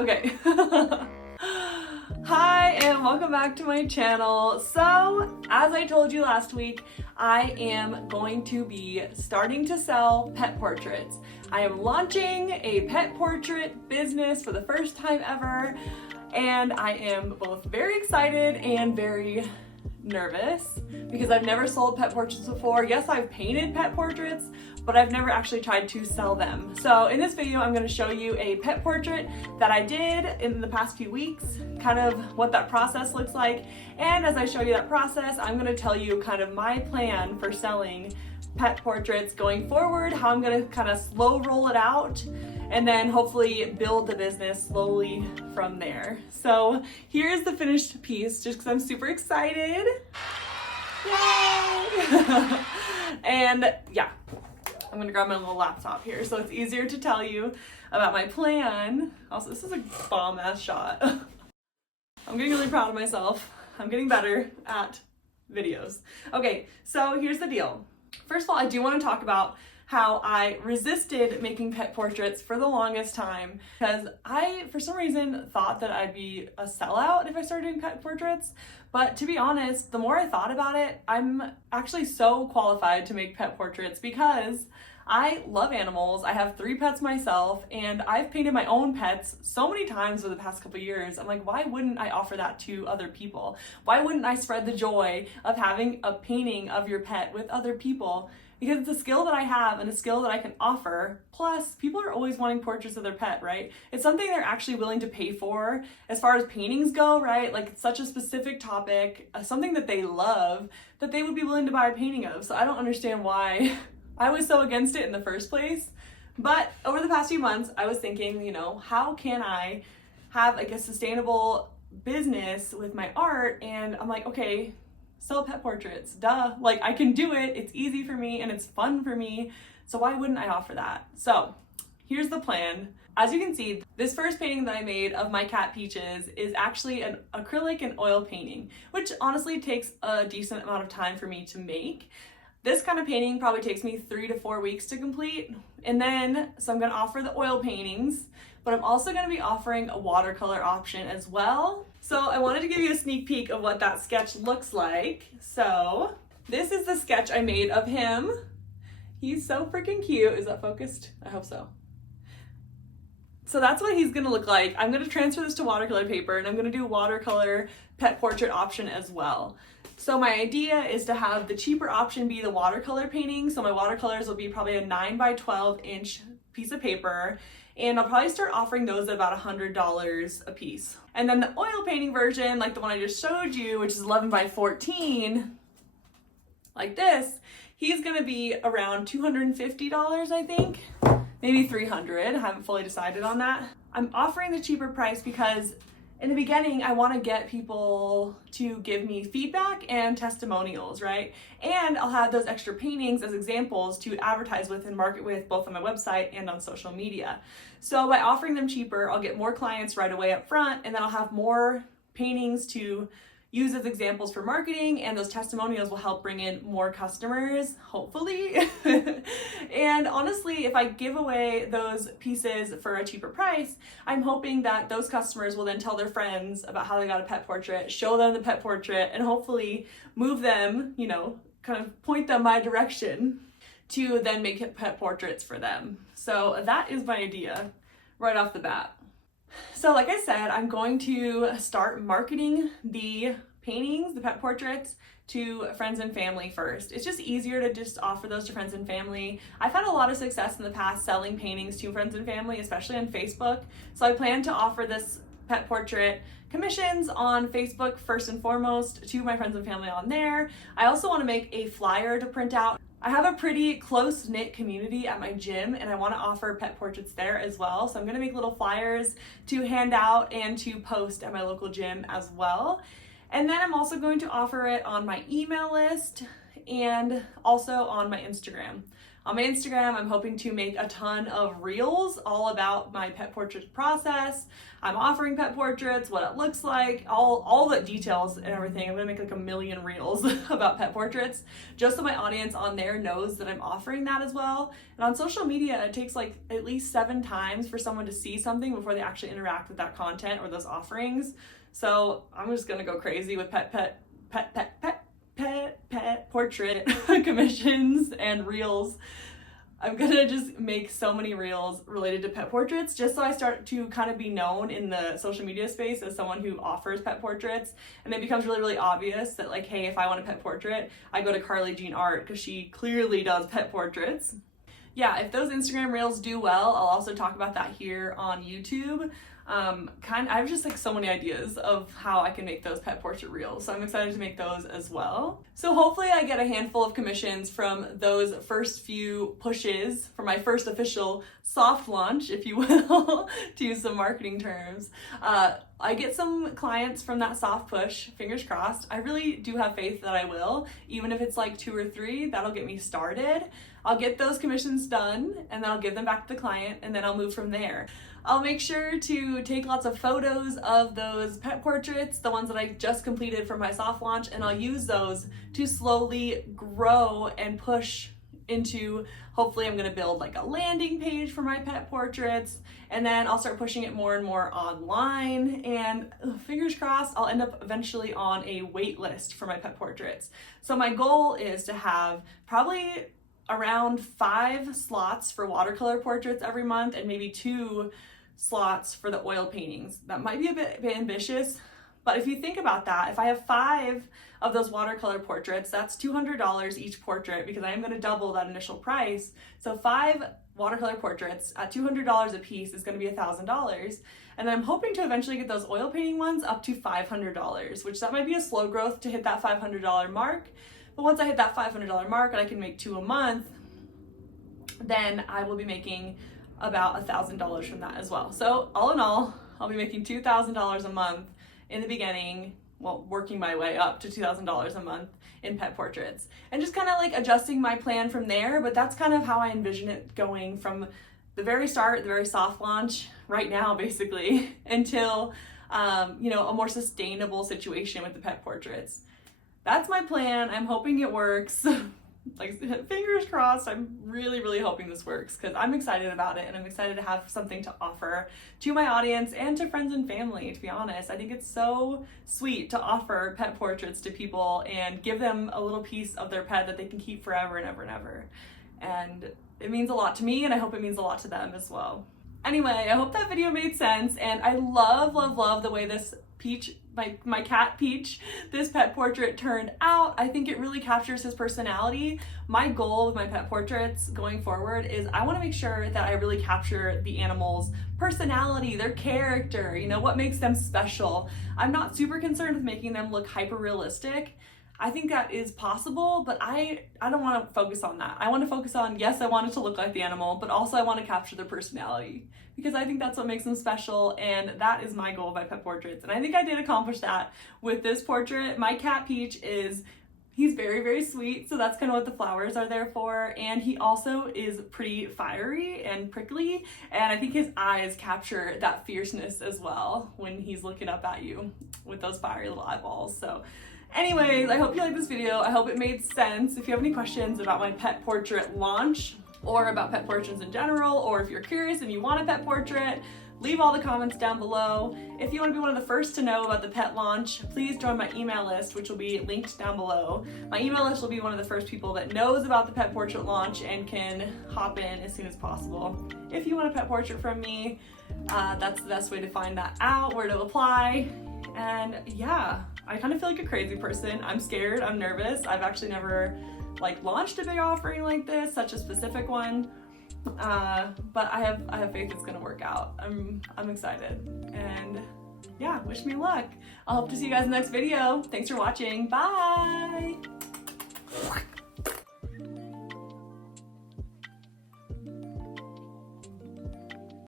Okay. Hi, and welcome back to my channel. So, as I told you last week, I am going to be starting to sell pet portraits. I am launching a pet portrait business for the first time ever, and I am both very excited and very nervous because I've never sold pet portraits before. Yes, I've painted pet portraits, but I've never actually tried to sell them. So in this video, I'm going to show you a pet portrait that I did in the past few weeks, kind of what that process looks like. And as I show you that process, I'm going to tell you kind of my plan for selling pet portraits going forward, how I'm going to kind of slow roll it out, and then hopefully build the business slowly from there. So here's the finished piece, just because I'm super excited. Yay! And yeah, I'm gonna grab my little laptop here so it's easier to tell you about my plan. Also, this is a bomb ass shot. I'm getting really proud of myself. I'm getting better at videos. Okay, so here's the deal. First of all, I do want to talk about how I resisted making pet portraits for the longest time because I, for some reason, thought that I'd be a sellout if I started doing pet portraits. But to be honest, the more I thought about it, I'm actually so qualified to make pet portraits because I love animals. I have 3 pets myself, and I've painted my own pets so many times over the past couple years. I'm like, why wouldn't I offer that to other people? Why wouldn't I spread the joy of having a painting of your pet with other people? Because it's a skill that I have and a skill that I can offer. Plus, people are always wanting portraits of their pet, right? It's something they're actually willing to pay for as far as paintings go, right? Like, it's such a specific topic, something that they love, that they would be willing to buy a painting of. So I don't understand why I was so against it in the first place. But over the past few months, I was thinking, how can I have like a sustainable business with my art? And I'm like, okay, sell pet portraits, duh. Like, I can do it, it's easy for me, and it's fun for me, so why wouldn't I offer that? So here's the plan. As you can see, this first painting that I made of my cat Peaches is actually an acrylic and oil painting, which honestly takes a decent amount of time for me to make. This kind of painting probably takes me 3 to 4 weeks to complete, and then, so I'm gonna offer the oil paintings, but I'm also gonna be offering a watercolor option as well. So I wanted to give you a sneak peek of what that sketch looks like. So this is the sketch I made of him. He's so freaking cute. Is that focused? I hope so. So that's what he's gonna look like. I'm gonna transfer this to watercolor paper, and I'm gonna do watercolor pet portrait option as well. So my idea is to have the cheaper option be the watercolor painting. So my watercolors will be probably a 9 by 12 inch piece of paper, and I'll probably start offering those at about $100 a piece. And then the oil painting version, like the one I just showed you, which is 11 by 14, like this, he's gonna be around $250, I think. Maybe $300, I haven't fully decided on that. I'm offering the cheaper price because in the beginning, I want to get people to give me feedback and testimonials, right? And I'll have those extra paintings as examples to advertise with and market with both on my website and on social media. So by offering them cheaper, I'll get more clients right away up front, and then I'll have more paintings to use as examples for marketing, and those testimonials will help bring in more customers, hopefully. And honestly, if I give away those pieces for a cheaper price, I'm hoping that those customers will then tell their friends about how they got a pet portrait, show them the pet portrait, and hopefully move them, kind of point them my direction to then make pet portraits for them. So that is my idea right off the bat. So like I said, I'm going to start marketing the paintings, the pet portraits, to friends and family first. It's just easier to just offer those to friends and family. I've had a lot of success in the past selling paintings to friends and family, especially on Facebook. So I plan to offer this pet portrait commissions on Facebook first and foremost to my friends and family on there. I also want to make a flyer to print out. I have a pretty close-knit community at my gym, and I want to offer pet portraits there as well. So I'm going to make little flyers to hand out and to post at my local gym as well. And then I'm also going to offer it on my email list and also on my Instagram. On my Instagram, I'm hoping to make a ton of reels all about my pet portrait process. I'm offering pet portraits, what it looks like, all the details and everything. I'm gonna make like a million reels about pet portraits, just so my audience on there knows that I'm offering that as well. And on social media, it takes like at least 7 times for someone to see something before they actually interact with that content or those offerings. So I'm just gonna go crazy with pet portrait commissions and reels. I'm gonna just make so many reels related to pet portraits just so I start to kind of be known in the social media space as someone who offers pet portraits, and it becomes really, really obvious that like, hey, if I want a pet portrait, I go to Carly Jean Art because she clearly does pet portraits. Yeah, if those Instagram reels do well, I'll also talk about that here on YouTube. I have just like so many ideas of how I can make those pet portrait reels, so I'm excited to make those as well. So hopefully I get a handful of commissions from those first few pushes for my first official soft launch, if you will, to use some marketing terms. I get some clients from that soft push, fingers crossed. I really do have faith that I will, even if it's like 2 or 3, that'll get me started. I'll get those commissions done and then I'll give them back to the client and then I'll move from there. I'll make sure to take lots of photos of those pet portraits, the ones that I just completed for my soft launch, and I'll use those to slowly grow and push into, hopefully I'm gonna build like a landing page for my pet portraits, and then I'll start pushing it more and more online, and fingers crossed, I'll end up eventually on a wait list for my pet portraits. So my goal is to have probably around 5 slots for watercolor portraits every month and maybe 2 slots for the oil paintings. That might be a bit ambitious, but if you think about that, if I have 5 of those watercolor portraits, that's $200 each portrait because I am going to double that initial price. So 5 watercolor portraits at $200 a piece is going to be $1,000. And I'm hoping to eventually get those oil painting ones up to $500, which that might be a slow growth to hit that $500 mark. But once I hit that $500 mark and I can make 2 a month, then I will be making about $1,000 from that as well. So all in all, I'll be making $2,000 a month in the beginning, well, working my way up to $2,000 a month in pet portraits, and just kind of like adjusting my plan from there. But that's kind of how I envision it going from the very start, the very soft launch right now, basically, until, you know, a more sustainable situation with the pet portraits. That's my plan. I'm hoping it works. Like, fingers crossed. I'm really, really hoping this works because I'm excited about it and I'm excited to have something to offer to my audience and to friends and family, to be honest. I think it's so sweet to offer pet portraits to people and give them a little piece of their pet that they can keep forever and ever and ever. And it means a lot to me, and I hope it means a lot to them as well. Anyway, I hope that video made sense, and I love, love, love the way this Peach, my cat Peach, this pet portrait turned out. I think it really captures his personality. My goal with my pet portraits going forward is I want to make sure that I really capture the animal's personality, their character, you know, what makes them special. I'm not super concerned with making them look hyper realistic. I think that is possible, but I don't want to focus on that. I want to focus on, yes, I want it to look like the animal, but also I want to capture their personality because I think that's what makes them special, and that is my goal of my pet portraits. And I think I did accomplish that with this portrait. My cat Peach he's very, very sweet, so that's kind of what the flowers are there for, and he also is pretty fiery and prickly, and I think his eyes capture that fierceness as well when he's looking up at you with those fiery little eyeballs. So anyways, I hope you liked this video. I hope it made sense. If you have any questions about my pet portrait launch or about pet portraits in general, or if you're curious and you want a pet portrait, leave all the comments down below. If you want to be one of the first to know about the pet launch, please join my email list, which will be linked down below. My email list will be one of the first people that knows about the pet portrait launch and can hop in as soon as possible. If you want a pet portrait from me, that's the best way to find that out, where to apply. And yeah, I kind of feel like a crazy person. I'm scared, I'm nervous. I've actually never like launched a big offering like this, such a specific one. But I have faith it's gonna work out. I'm excited, and yeah, wish me luck. I'll hope to see you guys in the next video. Thanks for watching. Bye.